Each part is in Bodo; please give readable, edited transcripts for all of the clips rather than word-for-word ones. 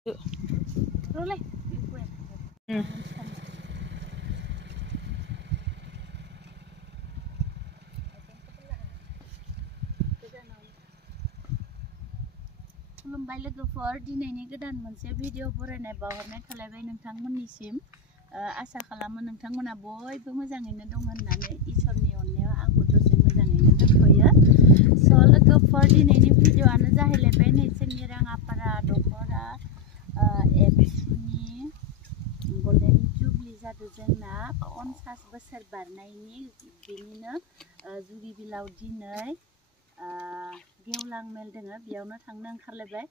खुलुमबाय लोगोफोर दिनैनि गोदान मोनसे भिडिअ फरायनाय बावहरनाय खालायबाय नोंथांमोननिसिम आसा खालामो नोंथांमोना बयबो मोजाङैनो दं होननानै इसोरनि अननायाव आंबो दसे मोजाङैनो दंथ'यो स' लोगोफोर दिनैनि भिडिअआनो जाहैलायबाय नै जोंनि राङापारा दख'रा एबसुनि गल्डेन जुबलि जादों जोंना 50 बोसोर बारनायनि बेनिनो जुरि बिलाव दिनै गेवलां मेल दोङो बेयावनो थांनो ओंखारलायबाय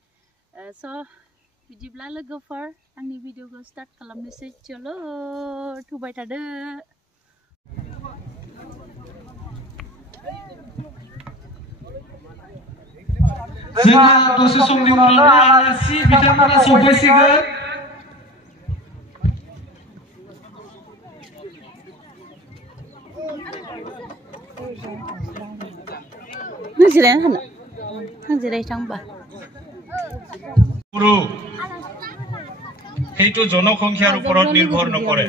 स' बिदिब्ला लोगोफोर आंनि भिडिअखौ स्टार्ट खालामनोसै चलो थुबाय थादो जोंहा दसे समनि उनावनो आलासि बिथांमोना सफैसिगोन जिरायना थानो जिराय थांबा সেইটো জনসংখ্যাৰ ওপৰত নিৰ্ভৰ নকৰে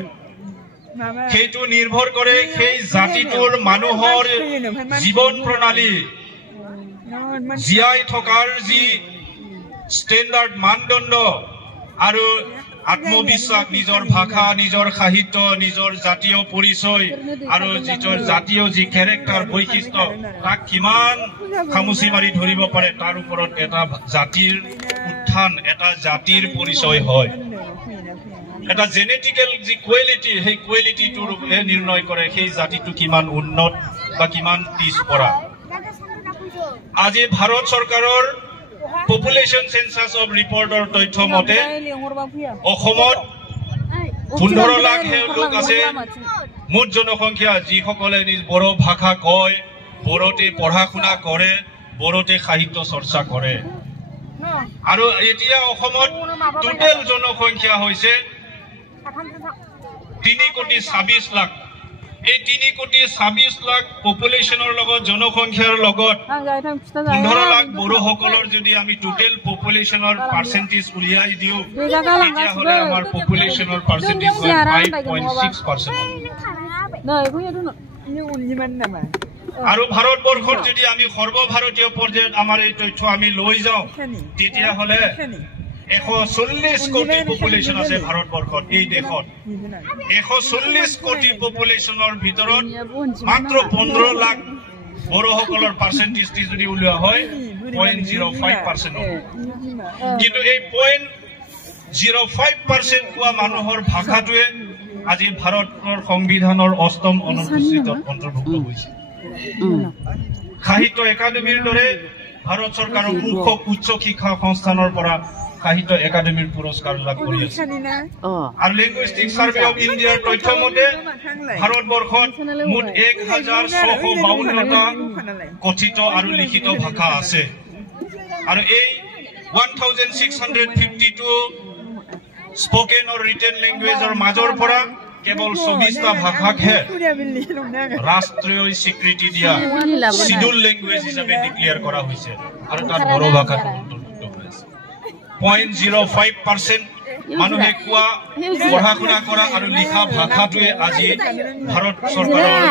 সেইটো নিৰ্ভৰ কৰে সেই জাতিটোৰ মানুহৰ জীৱন প্ৰণালী জীয়াই থকাৰ যি ষ্টেণ্ডাৰ্ড মানদণ্ড আৰু আত্মবিশ্বাস নিজৰ ভাষা নিজৰ সাহিত্য নিজৰ জাতীয় পৰিচয় আৰু নিজৰ জাতীয় যি কেৰেক্টাৰ বৈশিষ্ট্য তাক কিমান খামুচি মাৰি ধৰিব পাৰে তাৰ ওপৰত এটা জাতিৰ উত্থান এটা জাতিৰ পৰিচয় হয় এটা জেনেটিকেল যি কোৱালিটি সেই কোৱালিটিটোৰ নিৰ্ণয় কৰে সেই জাতিটো কিমান উন্নত বা কিমান পিছপৰা আজি ভাৰত চৰকাৰৰ পপুলেশ্যন সেন্সাস অফ ৰিপৰ্টৰ তথ্য মতে অসমত 15 লাখ লোক আছে মুঠ জনসংখ্যা যিসকলে নিজ বড়ো ভাষা কয় বড়োতে পঢ়া শুনা কৰে বড়োতে সাহিত্য চৰ্চা কৰে আৰু এতিয়া অসমত টোটেল জনসংখ্যা হৈছে 3,26 লাখ এই 3,26 লাখ পপুলেশ্যনৰ লগত জনসংখ্যাৰ লগত 15 লাখ বড়োসকলৰ যদি আমি টোটেল পপুলেশ্যনৰ পাৰ্চেন্টেজ উলিয়াই দিও তেতিয়াহ'লে আমাৰ পপুলেশ্যনৰ পাৰ্চেন্টেজ হয় 5.6%। আৰু ভাৰতবৰ্ষৰ যদি আমি সৰ্বভাৰতীয় পৰ্যায়ত আমাৰ এই তথ্য আমি লৈ যাওঁ তেতিয়াহ'লে 140 কোটি পপুলেশ্যন আছে ভাৰতবৰ্ষত এই দেশত 140 কোটি পপুলেশ্যনৰ ভিতৰত মাত্ৰ 15 লাখ বড়োসকলৰ পাৰ্চেন্টেজ যদি উলিওৱা হয় 0.05% কিন্তু এই 0.05% কোৱা মানুহৰ ভাষাটোৱে আজি ভাৰতৰ সংবিধানৰ 8ম অনুসূচীত অন্তৰ্ভুক্ত হৈছে সাহিত্য একাডেমীৰ দৰে ভাৰত চৰকাৰৰ মুখ্য উচ্চ শিক্ষা সংস্থানৰ পৰা সাহিত্য একাডেমীৰ পুৰস্কাৰ লাভ কৰি আছে আৰু লিংগুইষ্টিক সাৰ্ভে অফ ইণ্ডিয়াৰ তথ্য মতে ভাৰতবৰ্ষত মুঠ 1,652টা কথিত আৰু লিখিত ভাষা আছে আৰু এই 1,652 স্পোকেন অৰ ৰিটেন লেংগুৱেজৰ মাজৰ পৰা কেৱল 24টা ভাষাকহে ৰাষ্ট্ৰীয় স্বীকৃতি দিয়া শিডিউল লেংগুৱেজ হিচাপে ডিক্লেয়াৰ কৰা হৈছে আৰু তাত বড়ো ভাষাটো অন্তৰ্ভুক্ত হৈ আছে 0.05% মানুহে কোৱা পঢ়া শুনা কৰা আৰু লিখা ভাষাটোৱে আজি ভাৰত চৰকাৰৰ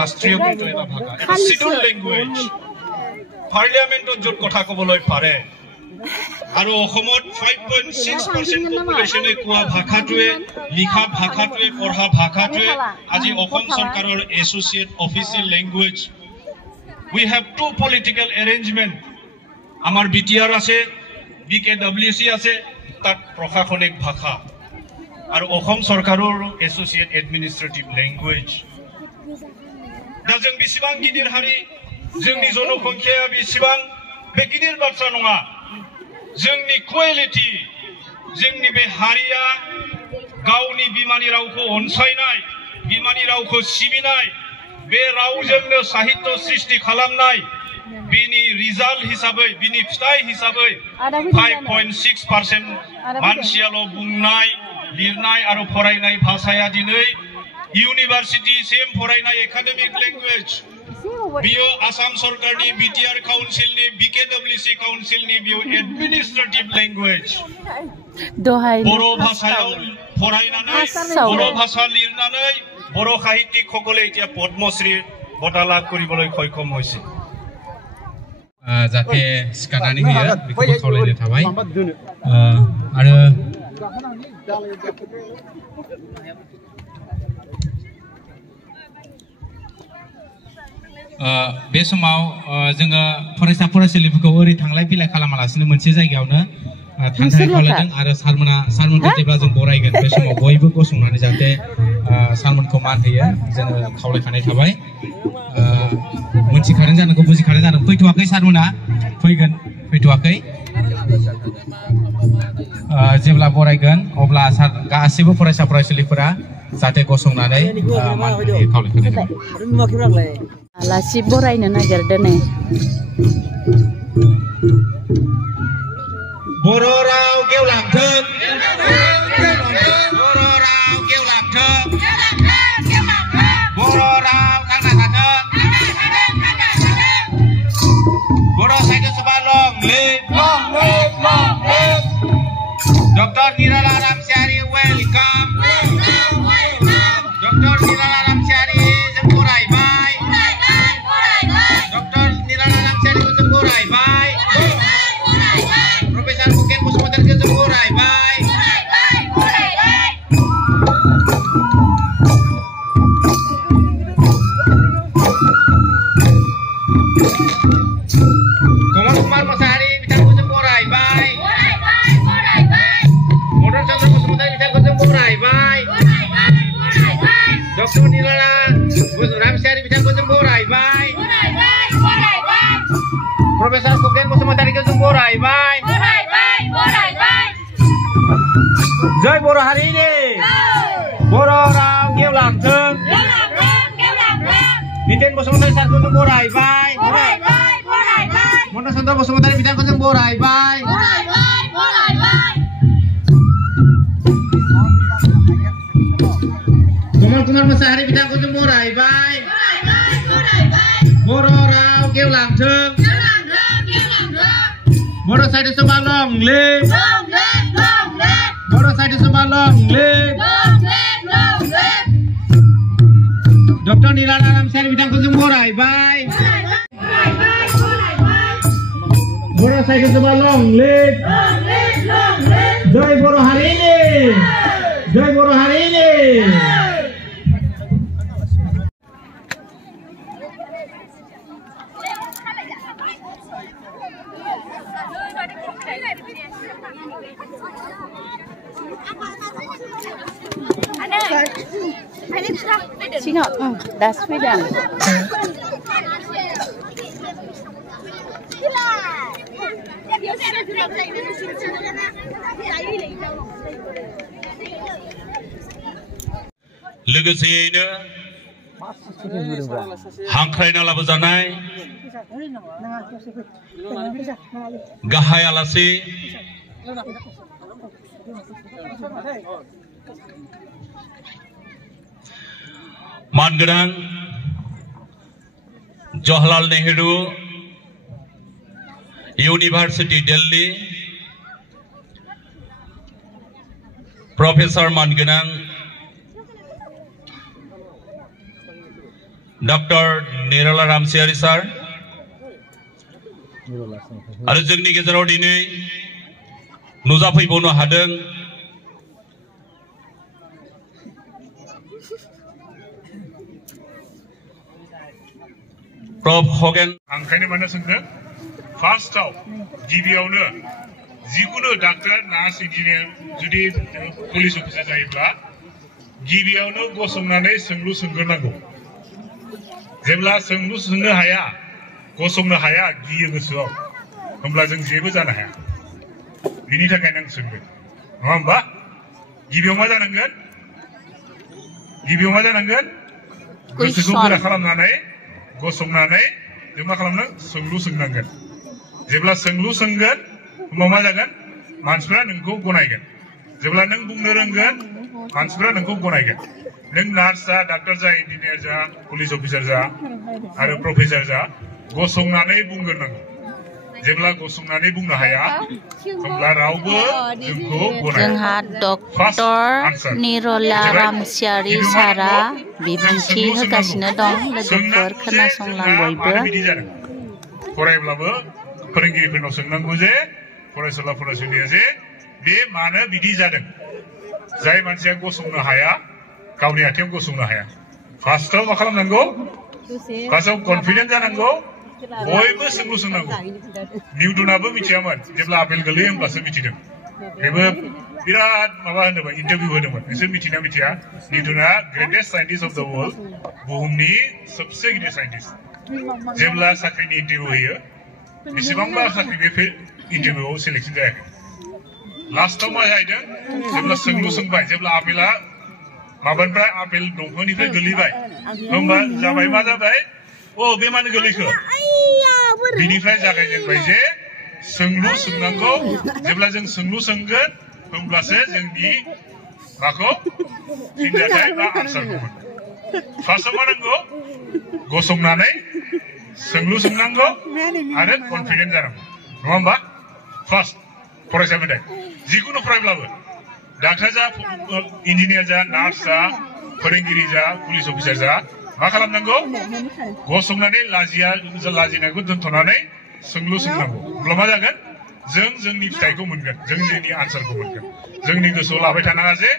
ৰাষ্ট্ৰীয়কৃত এটা ভাষা এটা শিডিউল লেংগুৱেজ পাৰ্লিয়ামেণ্টত য'ত কথা ক'বলৈ পাৰে আৰু অসমত 5.6% পপুলেশ্যনে কোৱা ভাষাটোৱে লিখা ভাষাটোৱে পঢ়া ভাষাটোৱে আজি অসম চৰকাৰৰ associate official language we have to political arrangement আমাৰ বিটিআৰ আছে BKWC আছে তাত প্ৰশাসনিক ভাষা আৰু অসম চৰকাৰৰ এছ'চিয়েট এডমিনিষ্ট্ৰেটিভ লেংগুৱেজ जों बेसेबां गिदिर हारि जोंनि जनसंख्याया बेसेबां बे गिदिर बाथ्रा नङा जोंनि क्वालिटी जोंनि बे हारिया गावनि बिमानि रावखौ अनसायनाय बिमानि रावखौ सिबिनाय बे रावजोंनो साहित्य सृष्टि खालामनाय बिनि रिजाल्ट हिसाबै बिनि फिथाइ हिसाबै 5.6% मानसियाल' बुंनाय लिरनाय आरो फरायनाय भाषाया दिनै इउनिभार्सिटी सिम फरायनाय एकाडेमिक लैंग्वेज बियो आसाम सरकारनि बिटिआर काउन्सिलनि बिकेडब्लिउसि काउन्सिलनि बियो एडमिनिस्ट्रेटिभ लेंगुवेज बर' भाषायाव फरायनानै बर' भाषा लिरनानै बर' साहित्यिकসকলে এতিয়া পদ্মশ্ৰী বঁটা লাভ কৰিবলৈ সক্ষম হৈছে जाहाथे सिखारनानै होयो बेखौ खावलायनाय थाबाय आरो बे समाव जोङो फरायसा फरायसालिफोरखौ ओरै थांलाय फैलाय खालामालासिनो मोनसे जायगायावनो थानो थाखाय खावलायदों आरो सारमोनखौ जेब्ला जों बरायगोन बे समाव बयबो गसंनानै जाहाथे सारमोनखौ मान होयो जोङो खावलायखानाय थाबाय मोनथिखादों जानांगौ बुजिखादों जानांगौ फैथ'वाखै सारमोना फैथ'वाखै जेब्ला बरायगोन अब्ला सार गासैबो फरायसा फरायसालिफोरा जाहाथे गसंनानै मान होयो खावलायखानाय थाबाय आलासि बरायनो नागिरदों नै बर' राव गेवलांथों बर' राव गेवलांथों बर' राव थांना थाथों बर' साहित्य सभा लं लिभ डक्टर निराला रामसियारि वेलकाम डक्टर निराला रामसियारि जों बरायबाय डक्टर निराला रामसियारिखौ जों बरायबाय प्रोफेसर भुपेन बसुमतारिखौ जों बरायबाय कमल कुमार मोसाहारि बिथांखौ जों बरायबाय मदन चन्द्र बसुमतारि बिथांखौ जों बरायबाय डक्टर निराला रामसियारि बिथांखौ जों बरायबाय प्रोफेसर भुपेन बसुमतारिखौ जों बरायबाय जय बर' हारिनि बर' राव गेवलांथों नितेन बसुमतारि सारखौ जों बरायबाय मदन चन्द्र बसुमतारि बिथांखौ जों बरायबाय कमल कुमार मोसाहारि बिथांखौ जों बरायबाय बर' राव गेवलांथों बर' साहित्य सभा लं लिभ बर' साहित्य सभा लं लिभ डक्टर निराला रामसियारि बिथांखौ जों बरायबाय बर' साहित्य सभा लं लिभ जय बर' हारिनि जय बर' हारिनि सिङाव दासो फैदों लोगोसेयैनो हांख्रायना लाबोजानाय गाहाय आलासि मानगोनां जवाहरलाल नेहरू यूनिवर्सिटी दिल्ली प्रोफेसर मानगोनां डॉक्टर निराला रामसियारि सार आरो जोंनि गेजेराव दिनै नुजाफैबावनो हादों प्रफ हगेन आंखायनो मानो सोंदों फार्स्टआव गिबियावनो जिकुनु डाक्टर नार्स इन्जिनियार जुदि पुलिस अफिसार जायोब्ला गिबियावनो गसंनानै सोंलु सोंग्रोनांगौ जेब्ला सोंलु सोंनो हाया गसंनो हाया गियो गोसोआव होमब्ला जों जेबो जानो हाया बिनि थाखायनो आं सोंदों नङा होमबा गिबियाव मा जानांगोन गोसोखौ गोरा खालामनानै गसंनानै जों मा खालामनो सोंलु सोंनांगोन जेब्ला सोंलु सोंगोन होमबा मा जागोन मानसिफ्रा नोंखौ गनायगोन जेब्ला नों बुंनो रोंगोन मानसिफ्रा नोंखौ गनायगोन नों नार्स जा डाक्टर जा इन्जिनियार जा पुलिस अफिसार जा आरो प्रफेसर जा गसंनानै बुंगोन नों जेब्ला गसंनानै बुंनो हाया अब्ला रावबो जोंखौ गनाया जोंहा डक्टर निरला रामसियारि सारा बिबुंथि होगासिनो दं लोगोफोर खोनासंलां बयबो फरायब्लाबो फोरोंगिरिफोरनाव सोंनांगौ जे फरायसुला फरायसुलिया जे बे मानो बिदि जादों जाय मानसिया गसंनो हाया गावनि आथिङाव गसंनो हाया फार्स्टआव मा खालामनांगौ फार्स्टआव कनफिडेन्ट जानांगौ बयबो सोंलु सोंनांगौ निउटनाबो मिथियामोन जेब्ला आपेल गोलैयो होमब्लासो मिथिदों बेबो बिराद माबा होदोंमोन इन्टारभिउ होदोंमोन नोंसोर मिथिना मिथिया निउटना ग्रेटेस्ट साइन्टिस्ट अफ द वर्ल्ड बुहुमनि सबसे गिदिर साइन्टिस्ट जेब्ला साख्रिनि इन्टारभिउ होयो बेसेबांबा साख्रि बे इन्टारभिउआव सिलेक्शन जायाखै लास्टआव मा जाहैदों जेब्ला सोंलु सोंबाय जेब्ला आपेला माबानिफ्राय आपेल दंफांनिफ्राय गोलैबाय होमबा जाबाय मा जाबाय ओ बे मानो गोलैखो बिनिफ्राय जागायजेनबाय जे सोंलु सोंनांगौ जेब्ला जों सोंलु सोंगोन होमब्लासो जोंनि माखौ फिनजाथाय बा आनसारखौ मोनगोन फार्स्टआव मा नांगौ गसंनानै सोंलु सोंनांगौ आरो कनफिडेन्ट जानांगौ नङा होमबा फार्स्ट फरायसाफोरनो जिखुनु फरायब्लाबो डाक्टार जा इन्जिनियार जा नार्स जा फोरोंगिरि जा पुलिस अफिसार जा मा खालामनांगौ गसंनानै लाजिनायखौ दोनथ'नानै सोंलु सोंनांगौ अब्ला मा जागोन जों जोंनि फिथाइखौ मोनगोन जों जोंनि आनसारखौ मोनगोन जोंनि गोसोआव लाबाय थानाङा जे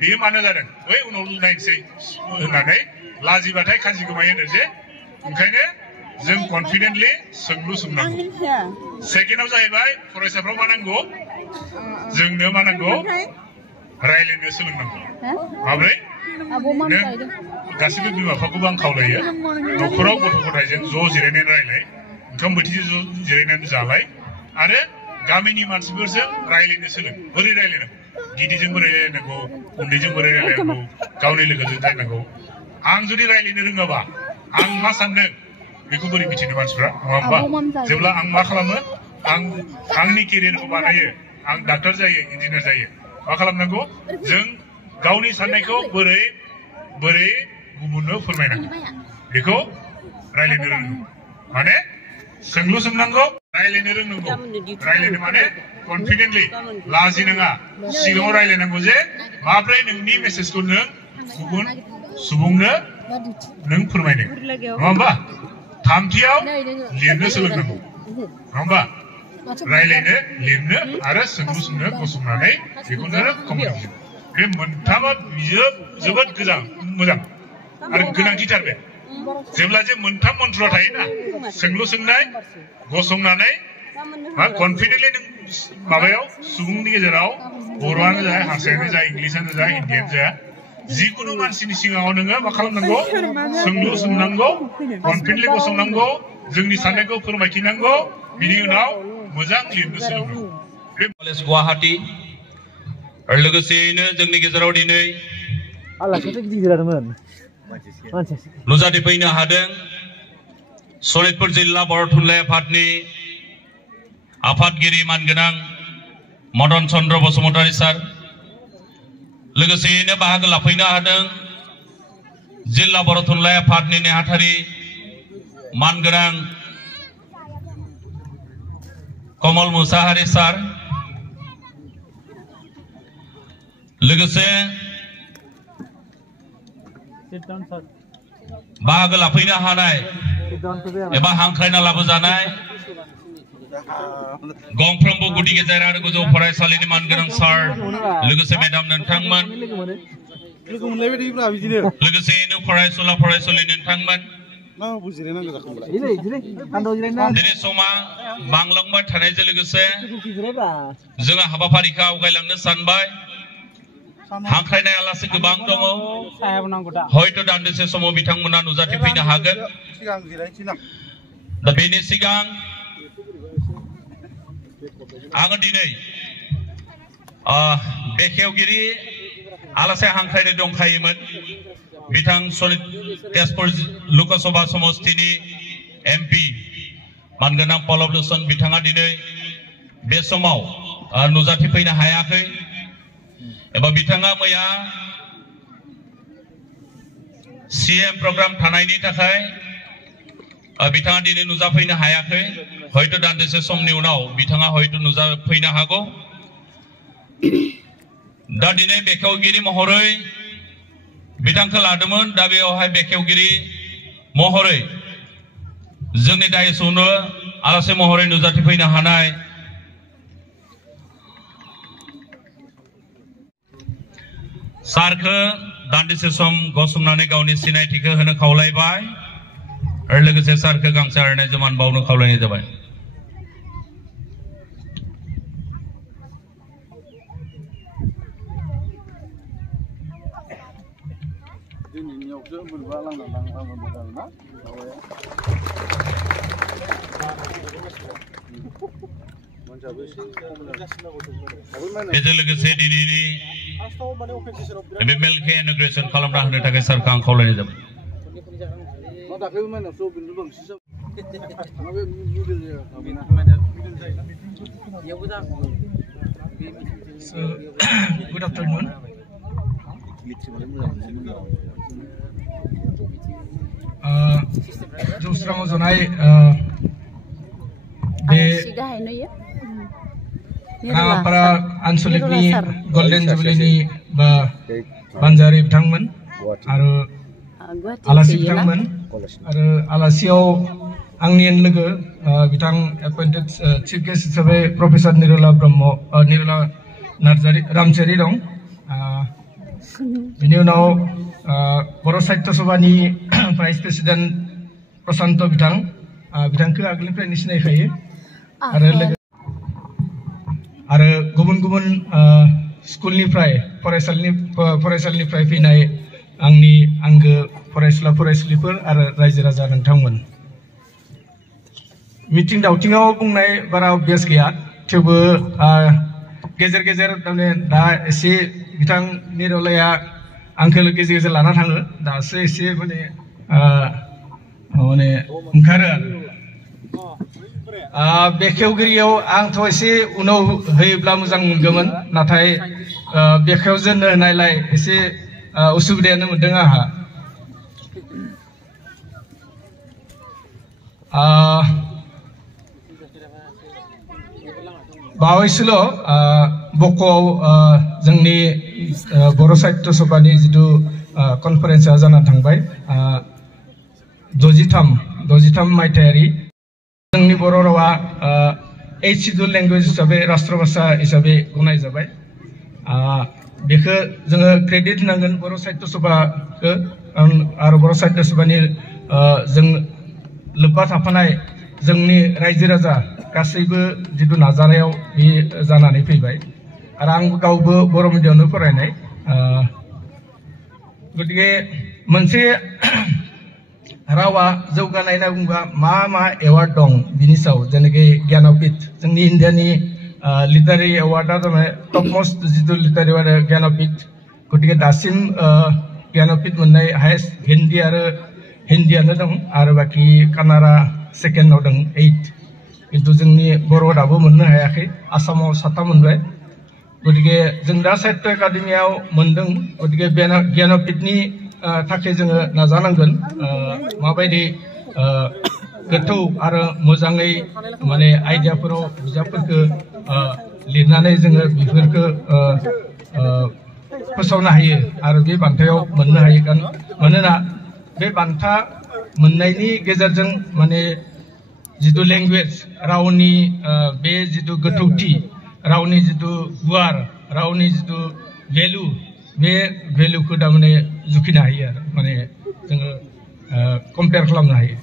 बेयो मानो जादों बै उनाव नायनोसै होननानै लाजिबाथाय खाजि गोमायो होनो जे ओंखायनो जों कनफिडेन्टलि सोंलु सोंनांगौ सेकेन्डआव जाहैबाय फरायसाफ्राव मा नांगौ जोंनो मा नांगौ रायज्लायनो सोलोंनांगौ माब्रै नों गासिबो बिमा बिफाखौबो आं खावलायो न'खराव गथ' गथायजों ज' जिरायनानै रायलाय ओंखाम बोथिसे ज' जिरायनानै जालाय आरो गामिनि मानसिफोरजों रायलायनो सोलों बोरै रायलायनांगौ गिदिरजोंबो रायलायनांगौ उन्दैजोंबो रायलायनांगौ गावनि लोगोजों रायलायनांगौ आं जुदि रायलायनो रोङाबा आं मा सानदों बेखौ बोरै मिथिनो मानसिफ्रा नङा होमबा जेब्ला आं मा खालामो आं आंनि केरियारखौ बानायो आं डाक्टार जायो इन्जिनियार जायो मा खालामनांगौ जों गावनि साननायखौ बोरै बोरै गुबुननो फोरमायनांगौ बेखौ रायलायनो रोंनांगौ माने सोंलु सोंनांगौ रायलायनो रोंनांगौ रायलायनो माने कनफिडेन्टलि लाजिनाङा सिगाङाव रायलायनांगौ जे माब्रै नोंनि मेसेजखौ नों गुबुन सुबुंनो नों फोरमायनो नङा होमबा थामथियाव लिरनो सोलोंनांगौ नङा होमबा रायलायनो लिरनो आरो सोंलु सोंनो गसंनानै बेखौनो कमिउनिकेसन बे मोनथामा जोबोद मोजां आरो गोनांथिथार बे जेब्ला जे मोनथाम मन्त्र थायोना सोंलु सोंनाय गसंनानै कनफिडेन्टलि नों माबायाव सुबुंनि गेजेराव बर'आनो जा हारसायानो जा इंलिसानो जा हिन्दीयानो जा जिकुनु मानसिनि सिगाङाव नोङो मा खालामनांगौ सोंलु सोंनांगौ कनफिडेन्टलि गसंनांगौ जोंनि साननायखौ फोरमायथिनांगौ बिनि उनाव मोजां लिरनो सोलोंनांगौ कलेज गुवाहाटी लोगोसेयैनो जोंनि गेजेराव दिनै नुजाथिफैनो हादों सनितपुर जिल्ला बर' थुनलाइ आफादनि आफादगिरि मानगोनां मदन चन्द्र बसुमतारी सार लोगोसेयैनो बाहागो लाफैनो हादों जिल्ला बर' थुनलाइ आफादनि नेहाथारि मानगोनां कमल मुसाहारि सार लोगोसे बाहागो लाफैनो हानाय एबा हांख्रायना लाबोजानाय गंफ्रोमबो गुदि गेजेर आरो गोजौ फरायसालिनि मानगोनां सार लोगोसे मेडाम नोंथांमोन लोगोसेयैनो फरायसुला फरायसुलि नोंथांमोन दिनै समा बांलांबाय थानायजों लोगोसे जोङो हाबाफारिखौ आवगायलांनो सानबाय हांख्रायनाय आलासि गोबां दङ हयथ' दान्दिसे समाव बिथांमोना नुजाथिफैनो हागोन दा बेनि सिगां आङो दिनै बेखेवगिरि आलासि हांख्रायनो दंखायोमोन बिथां तेजपुर लोकसभा समष्टिनि एमपि मानगोनां पल्लव लोचन बिथाङा दिनै बे समाव नुजाथिफैनो हायाखै एबा बिथाङा मैया CM program थानायनि थाखाय बिथाङा दिनै नुजाफैनो हायाखै हयथ' दान्दिसे समनि उनाव बिथाङा हयथ' नुजाफैनो हागौ दा दिनै बेखेवगिरि महरै बिथांखौ लादोंमोन दा बेयावहाय बेखेवगिरि महरै जोंनि दायसौनो आलासि महरै नुजाथिफैनो हानाय सारखौ दान्दिसे सम गसंनानै गावनि सिनायथिखौ होनो खावलायबाय आरो लोगोसे सारखौ गांसे आर'नाइ जमान बावनो खावलायनाय जाबाय बेजों लोगोसे दिनैनि बे मेलखौ इन'ग्रेसन खालामना होनो थाखाय सारखौ आं खावलायनाय जाबाय Good afternoon. Jaustrangआव जनाय बे राङापारा आनसलिकनि गल्डेन जुबलिनि बा बानजारि बिथांमोन आरो आलासि बिथांमोन आरो आलासियाव आंनि लोगो बिथां एपइन्टेड चिफ गेस्ट हिसाबै प्रफेसर निरला ब्रह्म निरला नार्जारि रामचारि दं बिनि उनाव बर' साहित्य सभानि भाइस प्रेसिडेन्ट प्रशान्त बिथांखौ आगोलनिफ्रायनो सिनायखायो आरो गुबुन गुबुन स्कुलनिफ्राय फरायसालिनिफ्राय फैनाय आंनि आंगो फरायसुला फरायसुलिफोर आरो रायजो राजा नोंथांमोन मिटिं दावथिङाव बुंनाय बारा अभ्यास गैया थेवबो गेजेर गेजेर तारमाने दा एसे बिथां निरलाया आंखौ गेजेर गेजेर लाना थाङो दासो एसे माने ओंखारो आरो बेखेवगिरियाव आंथ' एसे उनाव होयोब्ला मोजां मोनगौमोन नाथाय बेखेवजेननो होनायलाय एसे उसुबिदायानो मोनदों आंहा बावैसोल' बक'आव जोंनि बर' साहित्य सभानि जिथु कनफारेन्सआ जाना थांबाय 63 मायथाइयारि जोंनि बर' रावा 8 शिड्युल लेंगुवेज हिसाबै राष्ट्र भाषा हिसाबै गनाय जाबाय बेखौ जोङो क्रेडिट होनांगोन बर' साहित्य सभाखौ आरो बर' साहित्य सभानि जों लोब्बा थाफानाय जोंनि रायजो राजा गासैबो जिथु नाजानायाव बे जानानै फैबाय आरो आं गावबो बर' मिडियामआवनो फरायनाय गतिके मोनसे रावा जौगानाय होनना बुङोबा मा एवार्ड दं बिनि सायाव जेनेके ज्ञानपीठ जोंनि इण्डियानि लिटारि एवार्डआ जाबाय टप मोस्ट जिथु लिटारि एवार्ड ज्ञानपीठ गतिके दासिम ज्ञानपीठ मोननाय हाइस्ट हिन्दीयानो दं आरो बाखि कानाडा सेकेन्डआव दं 8 किन्तु जोंनि बर' दाबो मोननो हायाखै आसामाव 7 मोनबाय गतिके जों दा साहित्य एकाडेमियाव मोनदों गतिके ज्ञानपीठनि थाखाय जोङो नाजानांगोन माबायदि गोथौ आरो मोजाङै माने आइडियाफोराव बिजाबफोरखौ लिरनानै जोङो बेफोरखौ फोसावनो हायो आरो बे बान्थायाव मोननो हायो मानोना बे बान्था मोननायनि गेजेरजों माने जिथु लेंगुवेज रावनि बे जिथु गोथौथि रावनि जिथु गुवार रावनि जिथु भेलु बे भेलुखौ थारमाने जुखिनो हायो आरो माने जोङो कम्पेयार खालामनो हायो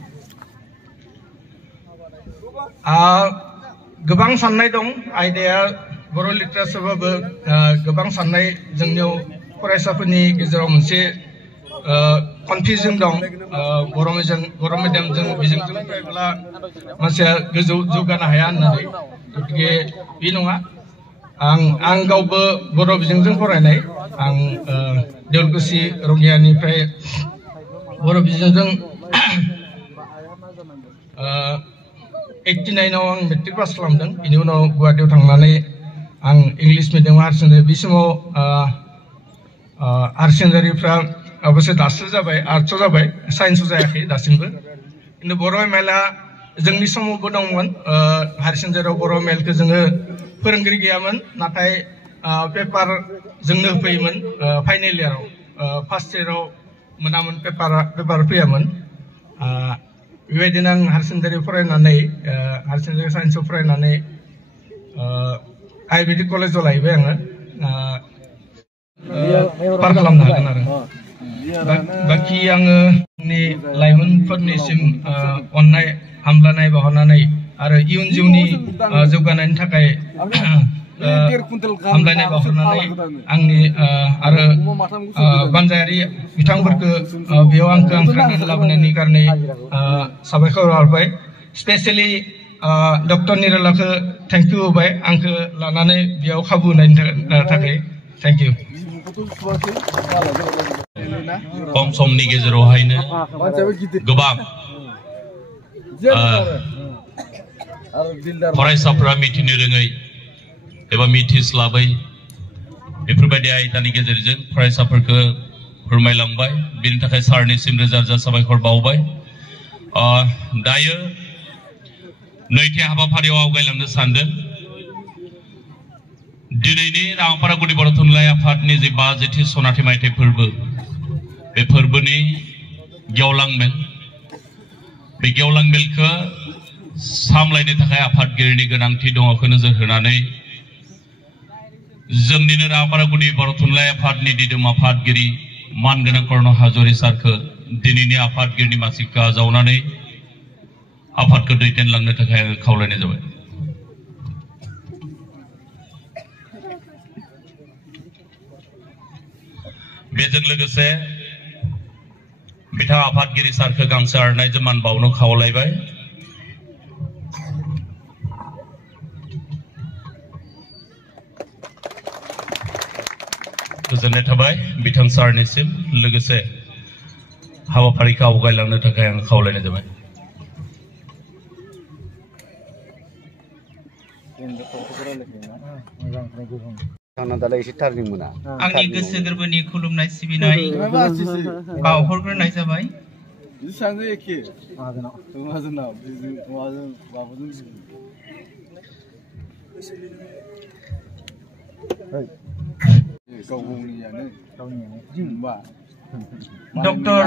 गोबां साननाय दं आयदाया बर' लिटारेचारबाबो गोबां साननाय जोंनियाव फरायसाफोरनि गेजेराव मोनसे कनफिउजन दं बर' मिडियामजों बिजोंजों फरायब्ला मानसिया गोजौ जौगानो हाया होननानै गतिके बे नङा आं गावबो बर' बिजोंजों फरायनाय आं देवलकुसि रङियानिफ्राय बर' बिजोंजों 89आव आं मेट्रिक पास खालामदों बिनि उनाव गुवाहाटीयाव थांनानै आं इंलिश मिडियामाव हायार सेकेन्डारि बे समाव हायार सेकेन्डारिफ्रा अबसे दासो जाबाय आर्ट्सआव जाबाय साइन्सआव जायाखै दासिमबो खिन्थु बर' एमएलआ जोंनि समावबो दंमोन हारिसिंजाराव बर' एमएलखौ जोङो फोरोंगिरि गैयामोन नाथाय पेपार जोंनो होफैयोमोन फाइनेल इयाराव फार्स्ट इयाराव मोनामोन पेपार फैयामोन बेबायदिनो आं हारिसिंजारि फरायनानै हारिसिंजारि साइन्सआव फरायनानै आयुर्वेदिक कलेजाव लाहैबाय आङो पार खालामनो हागोन आरो बाखि आङो आंनि लाइमोनफोरनिसिम अननाय हामलायनाय बावहरनानै आरो इयुन जिउनि जौगानायनि थाखाय हामलायनाय बावहरनानै आंनि आरो बानजायारि बिथांफोरखौ बेयाव आंखौ आंखारनानै लाबोनायनि कारणे साबायखर बावहरबाय स्पेसियेलि डक्टर निरलाखौ थेंक इउ होबाय आंखौ लानानै बेयाव खाबु होनायनि थाखाय थेंक इउ खम समनि गेजेरावहायनो गोबां फरायसाफोरा मिथिनो रोङै एबा मिथिस्लाबै बेफोरबायदि आयदानि गेजेरजों फरायसाफोरखौ फोरमायलांबाय बेनि थाखाय सारनिसिम रोजा रोजा साबायखर बावबाय दायो नैथि हाबाफारियाव आवगायलांनो सानदों दिनैनि राङापारा गुदि बर' थुनलाइ आफादनि जे 50थि सनाथि मायथाइ फोरबो बे फोरबोनि गेवलां मेल बे गेवलां मेलखौ सामलायनो थाखाय आफादगिरिनि गोनांथि दङखौ नोजोर होनानै जोंनिनो राङापारा गुदि बर' थुनलाइ आफादनि दिदोम आफादगिरि मानगोनां कर्ण हाज'वारि सारखौ दिनैनि आफादगिरिनि मासिखौ आजावनानै आफादखौ दैदेनलांनो थाखाय खावलायनाय जाबाय बेजों लोगोसे बिथाङा आफादगिरि सारखौ गांसे आर'नाइजों मान बावनो खावलायबाय गोजोननाय थाबाय बिथां सारनिसिम लोगोसे हाबाफारिखौ आवगायलांनो थाखाय आं खावलायनाय जाबाय आंनि गोसो गोरबोनि खुलुमनाय सिबिनाय बावहरग्रोनाय जाबाय doctor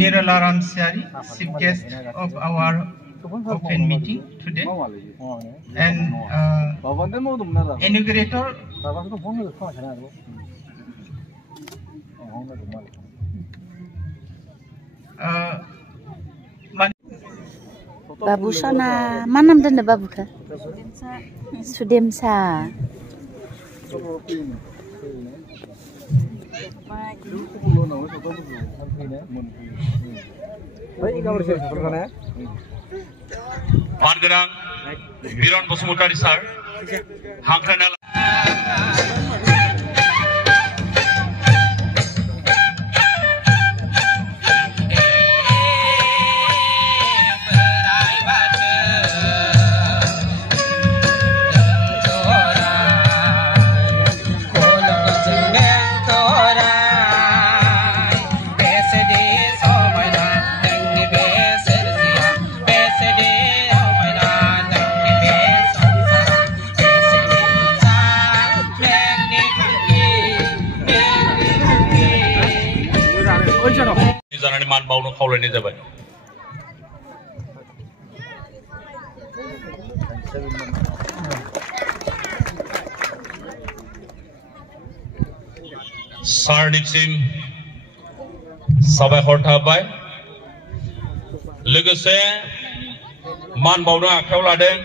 Nirala Ramsiari, chief guest of our open meeting today, and inaugurator Babu Sona, mana namanya Babu ka? Sudemsa. मानगोनां बिरन बसुमतारी सार हांख्रायना जानानै मान बावनो खावलायनाय जाबाय सारनिसिम साबायखर थाबाय लोगोसे मान बावनो आखायाव लादों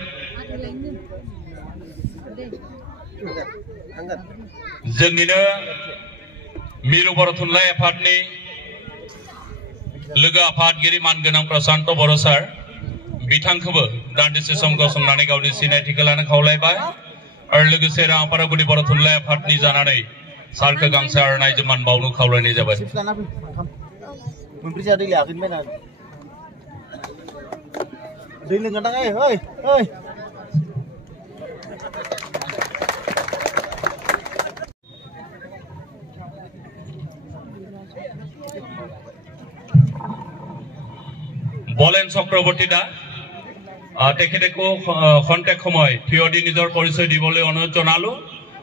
जोंनिनो मिरु बर' थुनलाइ आफादनि लोगो आफादगिरि मानगोनां प्रशांत बर' सार बिथांखौबो दान्दिसे सम गसंनानै गावनि सिनायथिखौ लानो खावलायबाय आरो लोगोसे राङापारा गुदि बर' थुनलाइ आफादनि जानानै सारखौ गांसे आर'नाइजों मान बावनो खावलायनाय जाबाय বলেন চক্ৰৱৰ্তী দা তেখেতেকো খন্তেক সময় থিয় দি নিজৰ পৰিচয় দিবলৈ অনুৰোধ জনালো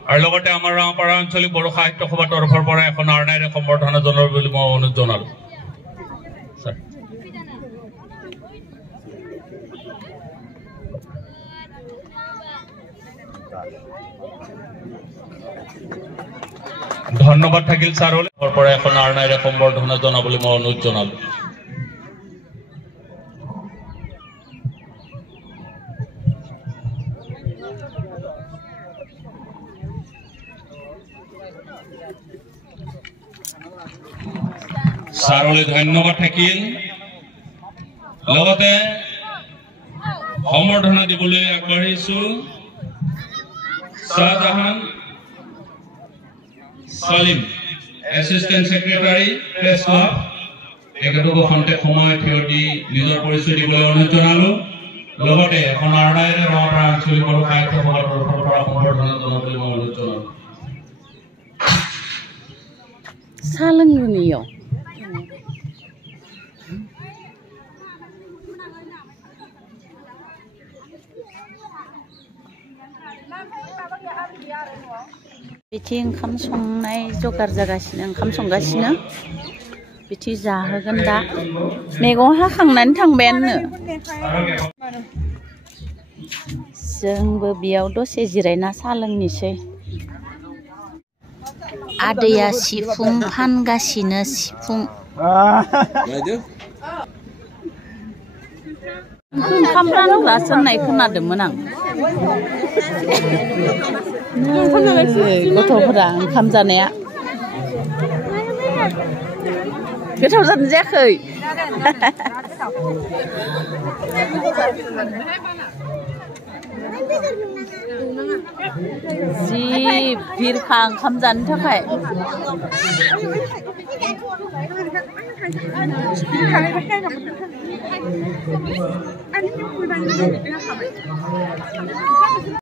আৰু লগতে আমাৰ ৰাওপাৰা আঞ্চলিক বড়ো সাহিত্য সভাৰ তৰফৰ পৰা এখন আৰ্ণাইৰে সম্বৰ্ধনা জনাব বুলি মই অনুৰোধ জনালো ধন্যবাদ থাকিল ছাৰলৈ পৰা এখন আৰ্ণাইৰে সম্বৰ্ধনা জনাবলৈ মই অনুৰোধ জনালো ছাৰলৈ ধন্যবাদ থাকিল লগতে সম্বৰ্ধনা দিবলৈ আগবাঢ়িছো Shahjahan Salim assistant secretary press club তেখেতকো খন্তেক সময় থিয় দি নিজৰ পৰিচয় দিবলৈ অনুৰোধ জনালো লগতে এখন আৰ্ণাইৰে ৰাওপাৰা আঞ্চলিক বড়ো সাহিত্য সভাৰ তৰফৰ পৰা সম্বৰ্ধনা জনাবলৈ মই অনুৰোধ জনালো সালংগুনিয়াव बिथि ओंखाम संनाय जगार जागासिनो ओंखाम संगासिनो बिथि जाहोगोन दा मैगं हाखांनानै थांबायानो जोंबो बेयाव दसे जिरायना साहा लोंनोसै आदैया सिफुं फानगासिनो सिफुं ओंखाम रानग्रासो होननाय खोनादोंमोन आं गथ'फोरा ओंखाम जानाया गोथाव जादों जायाखै जि भिरखा ओंखाम जानो थाखाय